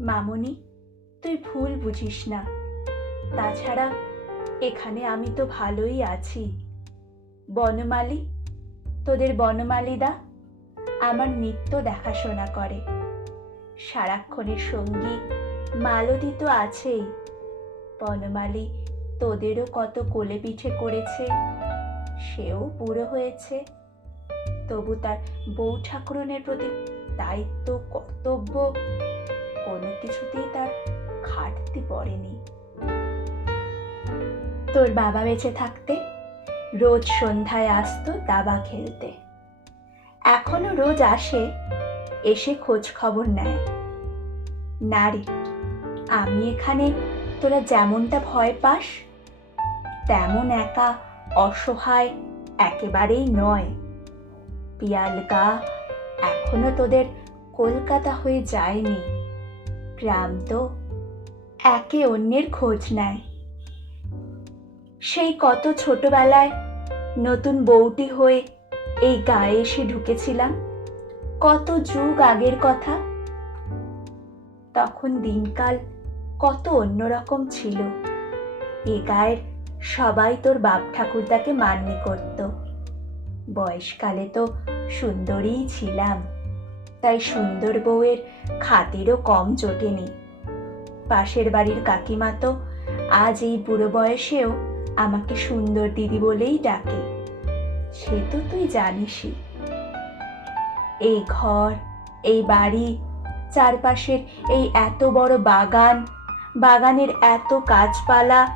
মামনি, তুই ভুল বুঝিস না। তাছাড়া এখানে আমি তো ভালোই আছি। বনমালী, তোদের বনমালীদা আমার নিত্য দেখাশোনা করে। সারাক্ষণের সঙ্গী মালতী তো আছেই। বনমালী, তোদেরও কত কোলে পিঠে করেছে, সেও বুড়ো হয়েছে। তবু তার বউ ঠাকুরনের প্রতি দায়িত্ব কর্তব্য কোনো কিছুতেই তার ঘাটতি পড়েনি। তোর বাবা বেঁচে থাকতে রোজ সন্ধ্যায় আসতো দাবা খেলতে। এখনও রোজ আসে, এসে খোঁজ খবর নেয়। না রে আমি এখানে তোরা যেমনটা ভয় পাস, তেমন একা অসহায় একেবারেই নয়। পিয়ালগা এখনও তোদের কলকাতা হয়ে যায়নি। গ্রাম তো একে অন্যের খোঁজ নেয়। সেই কত ছোটবেলায় নতুন বউটি হয়ে এই গায়ে এসে ঢুকেছিলাম। কত যুগ আগের কথা। তখন দিনকাল কত অন্যরকম ছিল। এ গায়ের সবাই তোর বাপ ঠাকুরদাকে মান্যি করত। বয়সকালে তো সুন্দরীই ছিলাম। তাই সুন্দর বউয়ের খাতিরও কম জোটেনি। পাশের বাড়ির কাকিমা তো আজ এই বুড়ো বয়সেও আমাকে সুন্দর দিদি বলেই ডাকে। সে তো তুই জানিসই। এই ঘর, এই বাড়ি, চারপাশের এই এত বড় বাগান, বাগানের এত গাছপালা,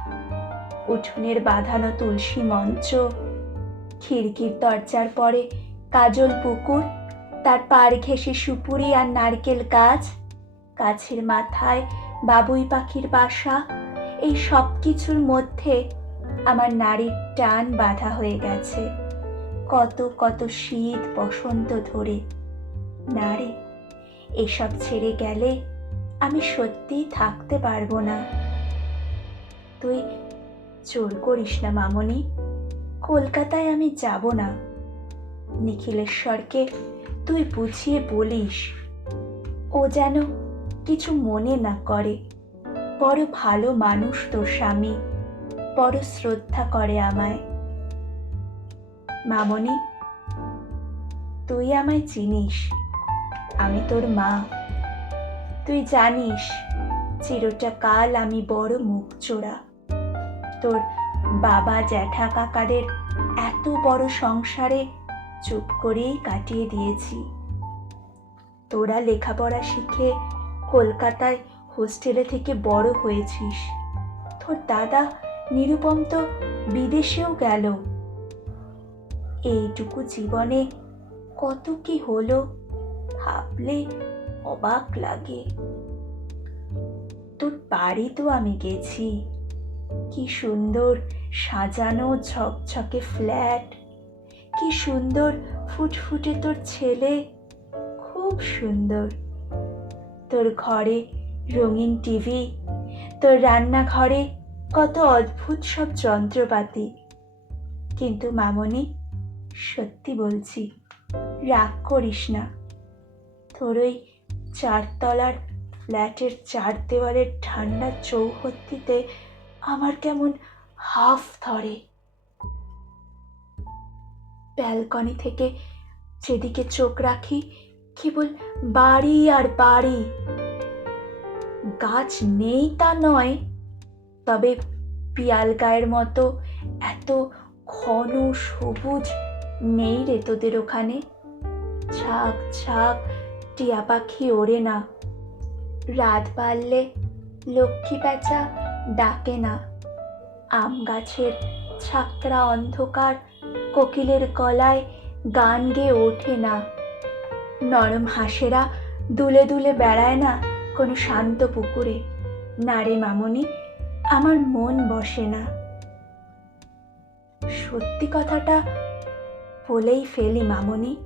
উঠোনের বাঁধানো তুলসী মঞ্চ, খিড়কির দরজার পরে কাজল পুকুর তার পাড় ঘেঁষে সুপুরি আর নারকেল গাছ, গাছের মাথায় বাবুই পাখির বাসা, এই সব কিছুর মধ্যে আমার নারীর টান বাঁধা হয়ে গেছে। কত কত শীত বসন্ত ধরে। নারে এসব ছেড়ে গেলে আমি সত্যিই থাকতে পারব না। তুই জোর করিস না মামনি, কলকাতায় আমি যাব না। নিখিলেশ্বরকে তুই বুঝিয়ে বলিস, ও যেন কিছু মনে না করে। বড় ভালো মানুষ তোর স্বামী, বড় শ্রদ্ধা করে আমায়। মামনি, তুই আমায় চিনিস, আমি তোর মা। তুই জানিস চিরটা কাল আমি বড় মুখ চোরা। তোর বাবা জ্যাঠা কাকাদের এত বড় সংসারে চুপ করেই কাটিয়ে দিয়েছি। তোরা লেখাপড়া শিখে কলকাতায় হোস্টেলে থেকে বড় হয়েছিস। তোর দাদা নিরুপম তো বিদেশেও গেল। এইটুকু জীবনে কত কি হলো ভাবলে অবাক লাগে। তোর বাড়ি তো আমি গেছি। কি সুন্দর সাজানো ঝকঝকে ফ্ল্যাট। কি সুন্দর ফুটফুটে তোর ছেলে। খুব সুন্দর। তোর ঘরে রঙিন টিভি, তোর রান্নাঘরে কত অদ্ভুত সব যন্ত্রপাতি। কিন্তু মামনি, সত্যি বলছি, রাগ করিস না। তোর ওই চারতলার ফ্ল্যাটের চার দেওয়ালের ঠান্ডা চৌহদ্দিতে আমার কেমন হাফ ধরে। ব্যালকনি থেকে যেদিকে চোখ রাখি, কেবল বাড়ি আর বাড়ি। গাছ নেই তা নয়, তবে পিয়াল গায়ের মতো এত ঘন সবুজ নেই রে তোদের ওখানে। ঝাঁক ঝাঁক, টিয়া পাখি ওড়ে না। রাত বাড়লে লক্ষ্মী প্যাঁচা ডাকে না। আম গাছের ছাকরা অন্ধকার কোকিলের গলায় গান গেয়ে ওঠে না। নরম হাঁসেরা দুলে দুলে বেড়ায় না কোনো শান্ত পুকুরে। না রে মামনি, আমার মন বসে না। সত্যি কথাটা বলেই ফেলি মামনি।